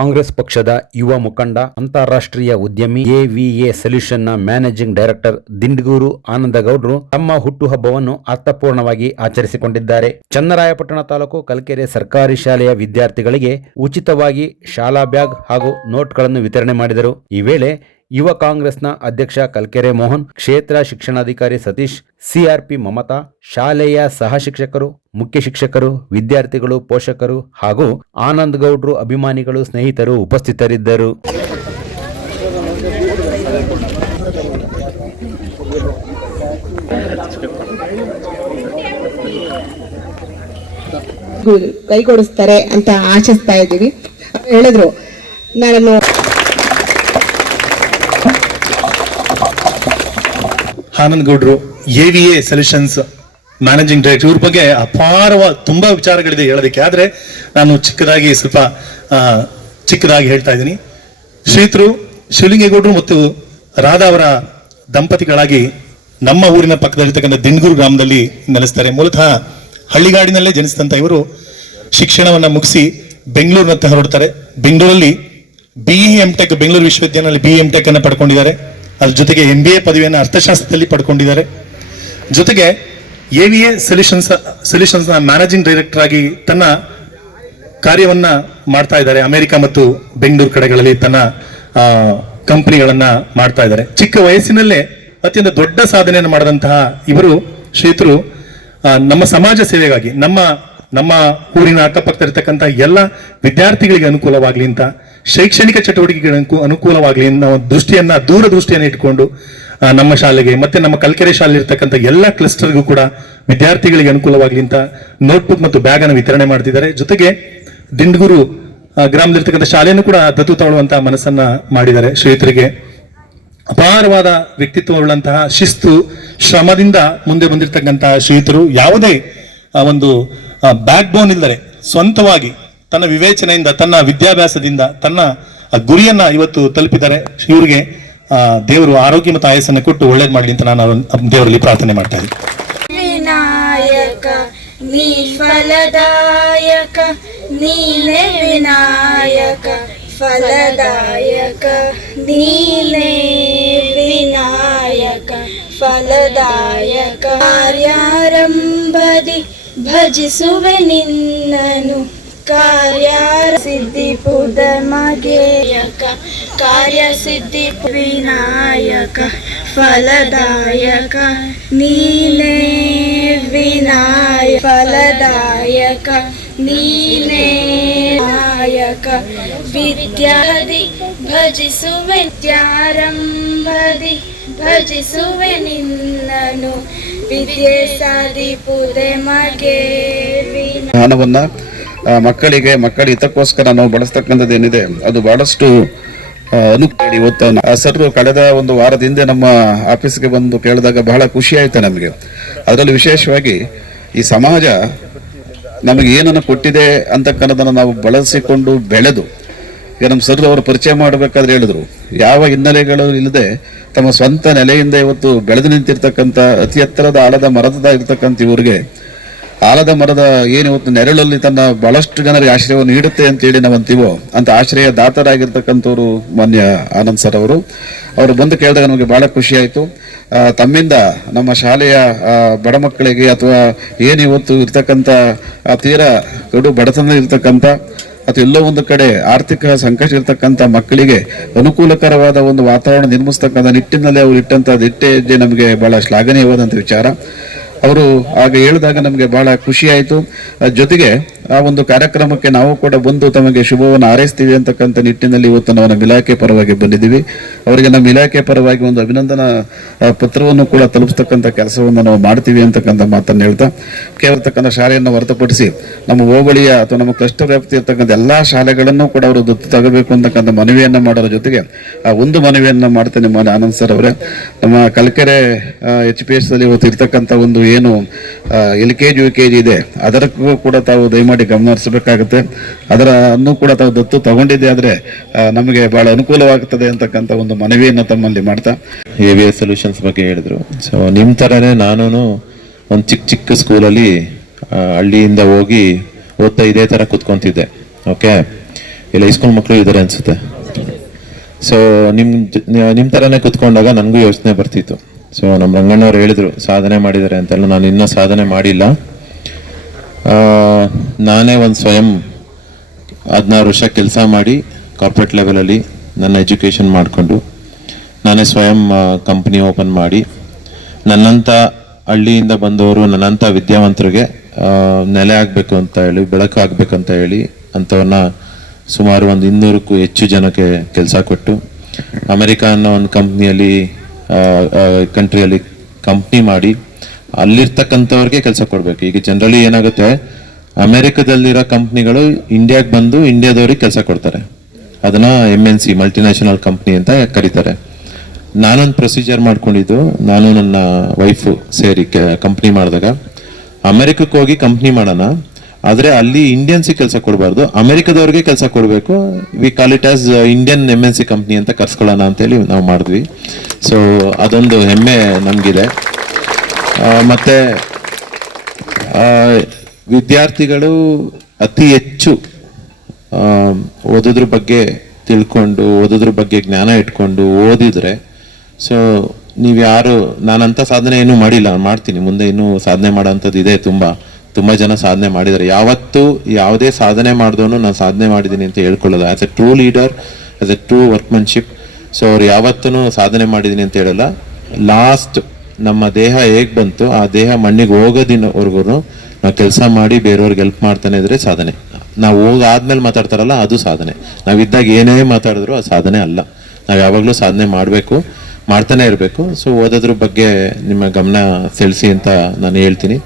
ಕಾಂಗ್ರೆಸ್ ಪಕ್ಷದ ಯುವ ಮುಖಂಡ ಅಂತಾರಾಷ್ಟ್ರೀಯ ಉದ್ಯಮಿ ಎವಿಎ ಸೊಲ್ಯೂಷನ್ನ ಮ್ಯಾನೇಜಿಂಗ್ ಡೈರೆಕ್ಟರ್ ದಿಂಡಗೂರು ಆನಂದಗೌಡರು ತಮ್ಮ ಹುಟ್ಟುಹಬ್ಬವನ್ನು ಅರ್ಥಪೂರ್ಣವಾಗಿ ಆಚರಿಸಿಕೊಂಡಿದ್ದಾರೆ. ಚನ್ನರಾಯಪಟ್ಟಣ ತಾಲೂಕು ಕಲ್ಕೆರೆ ಸರ್ಕಾರಿ ಶಾಲೆಯ ವಿದ್ಯಾರ್ಥಿಗಳಿಗೆ ಉಚಿತವಾಗಿ ಶಾಲಾ ಬ್ಯಾಗ್ ಹಾಗೂ ನೋಟ್ಗಳನ್ನು ವಿತರಣೆ ಮಾಡಿದರು. ಈ ವೇಳೆ ಯುವ ಕಾಂಗ್ರೆಸ್ನ ಅಧ್ಯಕ್ಷ ಕಲ್ಕೆರೆ ಮೋಹನ್, ಕ್ಷೇತ್ರ ಶಿಕ್ಷಣಾಧಿಕಾರಿ ಸತೀಶ್, ಸಿಆರ್ಪಿ ಮಮತಾ, ಶಾಲೆಯ ಸಹ ಶಿಕ್ಷಕರು, ಮುಖ್ಯ ಶಿಕ್ಷಕರು, ವಿದ್ಯಾರ್ಥಿಗಳು, ಪೋಷಕರು ಹಾಗೂ ಆನಂದ್ ಗೌಡ್ರು ಅಭಿಮಾನಿಗಳು, ಸ್ನೇಹಿತರು ಉಪಸ್ಥಿತರಿದ್ದರು. ಕೈಗೊಡಿಸ್ತಾರೆ ಅಂತ ಆಶಿಸ್ತಾ ಇದ್ದೀವಿ. ಹೇಳಿದ್ರು ನಾನು ಆನಂದ್ ಗೌಡ್ರು ಎವಿಎ ಸೊಲ್ಯೂಷನ್ಸ್ ಮ್ಯಾನೇಜಿಂಗ್ ಡೈರೆಕ್ಟರ್, ಇವ್ರ ಬಗ್ಗೆ ಅಪಾರವಾದ ತುಂಬಾ ವಿಚಾರಗಳಿದೆ ಹೇಳೋದಕ್ಕೆ. ಆದ್ರೆ ನಾನು ಚಿಕ್ಕದಾಗಿ ಹೇಳ್ತಾ ಇದ್ದೀನಿ. ಶ್ರೀತರು ಶಿವಲಿಂಗೇಗೌಡರು ಮತ್ತು ರಾಧಾ ಅವರ ದಂಪತಿಗಳಾಗಿ ನಮ್ಮ ಊರಿನ ಪಕ್ಕದಲ್ಲಿರ್ತಕ್ಕಂಥ ದಿಂಡಗೂರು ಗ್ರಾಮದಲ್ಲಿ ನೆಲೆಸ್ತಾರೆ. ಮೂಲತಃ ಹಳ್ಳಿಗಾಡಿನಲ್ಲೇ ಜನಿಸಿದಂತ ಇವರು ಶಿಕ್ಷಣವನ್ನ ಮುಗಿಸಿ ಬೆಂಗಳೂರಿನತ್ತ ಹೊರಡ್ತಾರೆ. ಬೆಂಗಳೂರಲ್ಲಿ ಬಿಇ ಎಂಟೆಕ್, ಬೆಂಗಳೂರು ವಿಶ್ವವಿದ್ಯಾಲಯದಲ್ಲಿ ಬಿಇ ಎಂಟೆಕ್ ಅನ್ನು ಪಡ್ಕೊಂಡಿದ್ದಾರೆ. ಅದ್ರ ಜೊತೆಗೆ MBA ಪದವಿಯನ್ನು ಅರ್ಥಶಾಸ್ತ್ರದಲ್ಲಿ ಪಡ್ಕೊಂಡಿದ್ದಾರೆ. ಜೊತೆಗೆ ಎವಿಎ ಸೊಲ್ಯೂಷನ್ಸ್ ಮ್ಯಾನೇಜಿಂಗ್ ಡೈರೆಕ್ಟರ್ ಆಗಿ ತನ್ನ ಕಾರ್ಯವನ್ನ ಮಾಡ್ತಾ ಇದ್ದಾರೆ. ಅಮೆರಿಕ ಮತ್ತು ಬೆಂಗಳೂರು ಕಡೆಗಳಲ್ಲಿ ತನ್ನ ಕಂಪನಿಗಳನ್ನ ಮಾಡ್ತಾ ಇದ್ದಾರೆ. ಚಿಕ್ಕ ವಯಸ್ಸಿನಲ್ಲೇ ಅತ್ಯಂತ ದೊಡ್ಡ ಸಾಧನೆಯನ್ನು ಮಾಡಿದಂತಹ ಇವರು ಶ್ರೀತರು ನಮ್ಮ ಸಮಾಜ ಸೇವೆಗಾಗಿ ನಮ್ಮ ಊರಿನ ಅಕ್ಕಪಕ್ಕದಲ್ಲಿರ್ತಕ್ಕಂಥ ಎಲ್ಲ ವಿದ್ಯಾರ್ಥಿಗಳಿಗೆ ಅನುಕೂಲವಾಗ್ಲಿ ಅಂತ, ಶೈಕ್ಷಣಿಕ ಚಟುವಟಿಕೆಗಳಿಗೆ ಅನುಕೂಲವಾಗ್ಲಿ ಅನ್ನೋ ದೂರದೃಷ್ಟಿಯನ್ನು ಇಟ್ಕೊಂಡು ನಮ್ಮ ಶಾಲೆಗೆ ಮತ್ತೆ ನಮ್ಮ ಕಲ್ಕೆರೆ ಶಾಲೆ ಇರ್ತಕ್ಕಂಥ ಎಲ್ಲ ಕ್ಲಸ್ಟರ್ಗೂ ಕೂಡ ವಿದ್ಯಾರ್ಥಿಗಳಿಗೆ ಅನುಕೂಲವಾಗ್ಲಿ ಅಂತ ನೋಟ್ಬುಕ್ ಮತ್ತು ಬ್ಯಾಗ್ ಅನ್ನು ವಿತರಣೆ ಮಾಡ್ತಿದ್ದಾರೆ. ಜೊತೆಗೆ ದಿಂಡಗೂರು ಗ್ರಾಮದಲ್ಲಿರ್ತಕ್ಕಂಥ ಶಾಲೆಯನ್ನು ಕೂಡ ದತ್ತು ತಗೊಳ್ಳುವಂತಹ ಮನಸ್ಸನ್ನ ಮಾಡಿದ್ದಾರೆ. ಶ್ರೀತರಿಗೆ ಅಪಾರವಾದ ವ್ಯಕ್ತಿತ್ವವುಳ್ಳಂತಹ ಶಿಸ್ತು, ಶ್ರಮದಿಂದ ಮುಂದೆ ಬಂದಿರತಕ್ಕಂತಹ ಶ್ರೀತರು ಯಾವುದೇ ಒಂದು ಬ್ಯಾಕ್ ಬೋನ್ ಇಲ್ಲದೆ ಸ್ವಂತವಾಗಿ ತನ್ನ ವಿವೇಚನೆಯಿಂದ, ತನ್ನ ವಿದ್ಯಾಭ್ಯಾಸದಿಂದ ತನ್ನ ಗುರಿಯನ್ನ ಇವತ್ತು ತಲುಪಿದ್ದಾರೆ. ಇವರಿಗೆ ದೇವರು ಆರೋಗ್ಯ ಮತ್ತು ಆಯಸ್ಸನ್ನು ಕೊಟ್ಟು ಒಳ್ಳೇದು ಮಾಡಲಿ ಅಂತ ನಾನು ದೇವರಲ್ಲಿ ಪ್ರಾರ್ಥನೆ ಮಾಡ್ತಾ ಇದ್ದೀನಿ. ವಿನಾಯಕ ನೀ ಫಲದಾಯಕ, ನೀನೇ ವಿನಾಯಕ ಫಲದಾಯಕ, ನೀನೇ ವಿನಾಯಕ ಫಲದಾಯಕ. ಕಾರ್ಯಾರಂಭದಿ ಭಜಿಸುವೆ ನಿನ್ನನು, ಕಾರ್ಯ ಸಿದ್ಧಿಪುದ ಮಗೆಯಕ, ಕಾರ್ಯ ಸಿದ್ಧಿ ವಿನಾಯಕ ಫಲದಾಯಕ, ನೀನೇ ವಿನಾಯಕ ಫಲದಾಯಕ, ನೀನೇ ನಾಯಕ. ವಿದ್ಯಾದಿ ಭಜಿಸುವೆ, ವಿದ್ಯಾರಂಭದಿ ಭಜಿಸುವೆ ನಿನ್ನನು, ವಿದ್ಯೆ ಸಾಧಿಪುದೆ ಮಗೆ. ಜ್ಞಾನವನ್ನ ಮಕ್ಕಳ ಹಿತಕ್ಕೋಸ್ಕರ ನಾವು ಬಳಸ್ತಕ್ಕಂಥದ್ದು ಏನಿದೆ ಅದು ಬಹಳಷ್ಟು ಅನುಕೂಲ. ಇವತ್ತು ಸರ್ ಕಳೆದ ಒಂದು ವಾರದ ಹಿಂದೆ ನಮ್ಮ ಆಫೀಸ್ಗೆ ಬಂದು ಕೇಳಿದಾಗ ಬಹಳ ಖುಷಿ ಆಯ್ತು ನಮಗೆ. ಅದರಲ್ಲಿ ವಿಶೇಷವಾಗಿ ಈ ಸಮಾಜ ನಮಗೆ ಏನನ್ನು ಕೊಟ್ಟಿದೆ ಅಂತಕ್ಕನ್ನೋದನ್ನು ನಾವು ಬಳಸಿಕೊಂಡು ಬೆಳೆದು, ಈಗ ನಮ್ಮ ಸರ್ ಅವರು ಪರಿಚಯ ಮಾಡಬೇಕಾದ್ರೆ ಹೇಳಿದ್ರು, ಯಾವ ಹಿನ್ನೆಲೆಗಳು ಇಲ್ಲದೆ ತಮ್ಮ ಸ್ವಂತ ನೆಲೆಯಿಂದ ಇವತ್ತು ಬೆಳೆದು ನಿಂತಿರ್ತಕ್ಕಂಥ ಅತಿ ಎತ್ತರದ ಆಲದ ಮರದ ಇರ್ತಕ್ಕಂಥ ಇವರಿಗೆ ಆಲದ ಮರದ ಏನು ಇವತ್ತು ನೆರಳಲ್ಲಿ ತನ್ನ ಬಹಳಷ್ಟು ಜನರಿಗೆ ಆಶ್ರಯವನ್ನು ನೀಡುತ್ತೆ ಅಂತೇಳಿ ನಾವು ಅಂತೀವೋ ಅಂತ ಆಶ್ರಯ ದಾತರಾಗಿರ್ತಕ್ಕಂಥವ್ರು ಮಾನ್ಯ ಆನಂದ್ ಸರ್ ಅವರು ಬಂದು ಕೇಳಿದಾಗ ನಮಗೆ ಬಹಳ ಖುಷಿ ಆಯಿತು. ತಮ್ಮಿಂದ ನಮ್ಮ ಶಾಲೆಯ ಬಡ ಮಕ್ಕಳಿಗೆ ಅಥವಾ ಏನು ಇವತ್ತು ಇರ್ತಕ್ಕಂಥ ತೀರಾ ಕಡು ಬಡತನ ಇರ್ತಕ್ಕಂಥ ಅಥವಾ ಎಲ್ಲೋ ಒಂದು ಕಡೆ ಆರ್ಥಿಕ ಸಂಕಷ್ಟ ಇರ್ತಕ್ಕಂಥ ಮಕ್ಕಳಿಗೆ ಅನುಕೂಲಕರವಾದ ಒಂದು ವಾತಾವರಣ ನಿರ್ಮಿಸ್ತಕ್ಕಂಥ ನಿಟ್ಟಿನಲ್ಲಿ ಅವರು ಇಟ್ಟಂತ ಹೆಜ್ಜೆ ನಮಗೆ ಬಹಳ ಶ್ಲಾಘನೀಯವಾದಂಥ ವಿಚಾರ. ಅವರು ಆಗ ಹೇಳಿದಾಗ ನಮಗೆ ಬಹಳ ಖುಷಿ ಆಯಿತು. ಜೊತೆಗೆ ಆ ಒಂದು ಕಾರ್ಯಕ್ರಮಕ್ಕೆ ನಾವು ಕೂಡ ಬಂದು ತಮಗೆ ಶುಭವನ್ನು ಹಾರೈಸ್ತೀವಿ ಅಂತಕ್ಕಂಥ ನಿಟ್ಟಿನಲ್ಲಿ ಇವತ್ತು ನಾವು ನಮ್ಮ ಇಲಾಖೆ ಪರವಾಗಿ ಬಂದಿದ್ದೀವಿ. ಅವರಿಗೆ ನಮ್ಮ ಇಲಾಖೆ ಪರವಾಗಿ ಒಂದು ಅಭಿನಂದನಾ ಪತ್ರವನ್ನು ಕೂಡ ತಲುಪಿಸ್ತಕ್ಕಂಥ ಕೆಲಸವನ್ನು ನಾವು ಮಾಡ್ತೀವಿ ಅಂತಕ್ಕಂಥ ಮಾತನ್ನು ಹೇಳ್ತಾ, ಕೇಳಿರ್ತಕ್ಕಂಥ ಶಾಲೆಯನ್ನು ಹೊರತುಪಡಿಸಿ ನಮ್ಮ ಹೋಬಳಿಯ ಅಥವಾ ನಮ್ಮ ಕ್ಲಸ್ಟರ್ ವ್ಯಾಪ್ತಿ ಇರ್ತಕ್ಕಂಥ ಎಲ್ಲ ಶಾಲೆಗಳನ್ನು ಕೂಡ ಅವರು ದತ್ತು ತಗೋಬೇಕು ಅಂತಕ್ಕಂಥ ಮನವಿಯನ್ನು ಮಾಡೋದ್ರ ಜೊತೆಗೆ ಆ ಒಂದು ಮನವಿಯನ್ನು ಮಾಡ್ತೇನೆ ಮಾನ್ಯ ಆನಂದ್ ಸರ್ ಅವರೇ. ನಮ್ಮ ಕಲ್ಕೆರೆ HPS ಅಲ್ಲಿ ಇವತ್ತು ಇರ್ತಕ್ಕಂಥ ಒಂದು ಏನು LKG UKG ಇದೆ ಅದಕ್ಕೂ ಕೂಡ ತಾವು ದಯಮಾಡಿ ಗಮನ ಹರಿಸಬೇಕಾಗುತ್ತೆ. ಅದರನ್ನು ಕೂಡ ತಾವು ದತ್ತು ತಗೊಂಡಿದ್ದೆ ಆದರೆ ನಮಗೆ ಬಹಳ ಅನುಕೂಲವಾಗುತ್ತದೆ ಅಂತಕ್ಕಂಥ ಒಂದು ಮನವಿಯನ್ನು ತಮ್ಮಲ್ಲಿ ಮಾಡ್ತಾ, ಎವಿಎ ಸೊಲ್ಯೂಷನ್ಸ್ ಬಗ್ಗೆ ಹೇಳಿದ್ರು. ಸೊ ನಿಮ್ಮ ಥರನೇ ನಾನು ಒಂದು ಚಿಕ್ಕ ಸ್ಕೂಲಲ್ಲಿ ಹಳ್ಳಿಯಿಂದ ಹೋಗಿ ಓದ್ತಾ ಇದೇ ಥರ ಕೂತ್ಕೊತಿದ್ದೆ. ಓಕೆ, ಇಲ್ಲ ಹೈಸ್ಕೂಲ್ ಮಕ್ಕಳು ಇದ್ದಾರೆ ಅನ್ಸುತ್ತೆ. ಸೊ ನಿಮ್ಮ ಥರನೇ ಕುತ್ಕೊಂಡಾಗ ನನಗೂ ಯೋಚನೆ ಬರ್ತಿತ್ತು. ಸೊ ನಮ್ಮ ರಂಗಣ್ಣವ್ರು ಹೇಳಿದ್ರು ಸಾಧನೆ ಮಾಡಿದ್ದಾರೆ ಅಂತೆಲ್ಲ. ನಾನು ಇನ್ನೂ ಸಾಧನೆ ಮಾಡಿಲ್ಲ. ನಾನೇ ಒಂದು ಸ್ವಯಂ 16 ವರ್ಷ ಕೆಲಸ ಮಾಡಿ ಕಾರ್ಪೊರೇಟ್ ಲೆವೆಲಲ್ಲಿ ನನ್ನ ಎಜುಕೇಷನ್ ಮಾಡಿಕೊಂಡು ನಾನೇ ಸ್ವಯಂ ಕಂಪ್ನಿ ಓಪನ್ ಮಾಡಿ ನನ್ನಂಥ ಹಳ್ಳಿಯಿಂದ ಬಂದವರು, ನನ್ನಂಥ ವಿದ್ಯಾವಂತರಿಗೆ ನೆಲೆ ಆಗಬೇಕು ಅಂತ ಹೇಳಿ, ಬೆಳಕು ಆಗಬೇಕು ಅಂತ ಹೇಳಿ ಅಂಥವನ್ನ ಸುಮಾರು ಒಂದು 200ಕ್ಕೂ ಹೆಚ್ಚು ಜನಕ್ಕೆ ಕೆಲಸ ಕೊಟ್ಟು ಅಮೆರಿಕ ಅನ್ನೋ ಒಂದು ಕಂಟ್ರಿಯಲ್ಲಿ ಕಂಪ್ನಿ ಮಾಡಿ ಅಲ್ಲಿರ್ತಕ್ಕಂಥವ್ರಿಗೆ ಕೆಲಸ ಕೊಡಬೇಕು. ಈಗ ಜನರಲಿ ಏನಾಗುತ್ತೆ, ಅಮೆರಿಕದಲ್ಲಿರೋ ಕಂಪ್ನಿಗಳು ಇಂಡಿಯಾಗೆ ಬಂದು ಇಂಡಿಯಾದವ್ರಿಗೆ ಕೆಲಸ ಕೊಡ್ತಾರೆ. ಅದನ್ನ MNC ಮಲ್ಟಿನ್ಯಾಷನಲ್ ಕಂಪ್ನಿ ಅಂತ ಕರೀತಾರೆ. ನಾನೊಂದು ಪ್ರೊಸೀಜರ್ ಮಾಡ್ಕೊಂಡಿದ್ದು, ನಾನು ನನ್ನ ವೈಫು ಸೇರಿ ಕಂಪ್ನಿ ಮಾಡಿದಾಗ ಅಮೆರಿಕಕ್ಕೆ ಹೋಗಿ ಕಂಪ್ನಿ ಮಾಡೋಣ, ಆದರೆ ಅಲ್ಲಿ ಇಂಡಿಯನ್ಸಿಗೆ ಕೆಲಸ ಕೊಡಬಾರ್ದು, ಅಮೆರಿಕದವ್ರಿಗೆ ಕೆಲಸ ಕೊಡಬೇಕು. We call it as Indian MNC company ಅಂತ ಕರ್ಸ್ಕೊಳ್ಳೋಣ ಅಂತೇಳಿ ನಾವು ಮಾಡಿದ್ವಿ. ಸೊ ಅದೊಂದು ಹೆಮ್ಮೆ ನಮಗಿದೆ. ಮತ್ತೆ ವಿದ್ಯಾರ್ಥಿಗಳು ಅತಿ ಹೆಚ್ಚು ಓದೋದ್ರ ಬಗ್ಗೆ ತಿಳ್ಕೊಂಡು, ಓದೋದ್ರ ಬಗ್ಗೆ ಜ್ಞಾನ ಇಟ್ಕೊಂಡು ಓದಿದ್ರೆ, ಸೊ ನೀವು ಯಾರು, ನಾನಂತ ಸಾಧನೆ ಏನೂ ಮಾಡಿಲ್ಲ, ಮಾಡ್ತೀನಿ ಮುಂದೆ, ಇನ್ನೂ ಸಾಧನೆ ಮಾಡೋಂಥದ್ದು ಇದೆ. ತುಂಬ ಜನ ಸಾಧನೆ ಮಾಡಿದ್ದಾರೆ. ಯಾವತ್ತೂ ಯಾವುದೇ ಸಾಧನೆ ಮಾಡಿದವನು ನಾನು ಸಾಧನೆ ಮಾಡಿದ್ದೀನಿ ಅಂತ ಹೇಳ್ಕೊಳ್ಳೋದು. As a true leader, as a true workmanship. So ಅವ್ರು ಯಾವತ್ತೂ ಸಾಧನೆ ಮಾಡಿದ್ದೀನಿ ಅಂತ ಹೇಳಲ್ಲ. ಲಾಸ್ಟ್ ನಮ್ಮ ದೇಹ ಹೇಗೆ ಬಂತು, ಆ ದೇಹ ಮಣ್ಣಿಗೆ ಹೋಗೋದಿನವರೆಗೂ ನಾವು ಕೆಲಸ ಮಾಡಿ ಬೇರೆಯವ್ರಿಗೆ ಹೆಲ್ಪ್ ಮಾಡ್ತಾನೆ ಇದ್ರೆ ಸಾಧನೆ. ನಾವು ಹೋಗಾದ್ಮೇಲೆ ಮಾತಾಡ್ತಾರಲ್ಲ, ಅದು ಸಾಧನೆ. ನಾವಿದ್ದಾಗ ಏನೇ ಮಾತಾಡಿದ್ರು ಅದು ಸಾಧನೆ ಅಲ್ಲ. ನಾವು ಯಾವಾಗಲೂ ಸಾಧನೆ ಮಾಡಬೇಕು, ಮಾಡ್ತಾನೆ ಇರಬೇಕು. ಸೊ ಓದೋದ್ರ ಬಗ್ಗೆ ನಿಮ್ಮ ಗಮನ ಸೆಳೆಸಿ ಅಂತ ನಾನು ಹೇಳ್ತೀನಿ.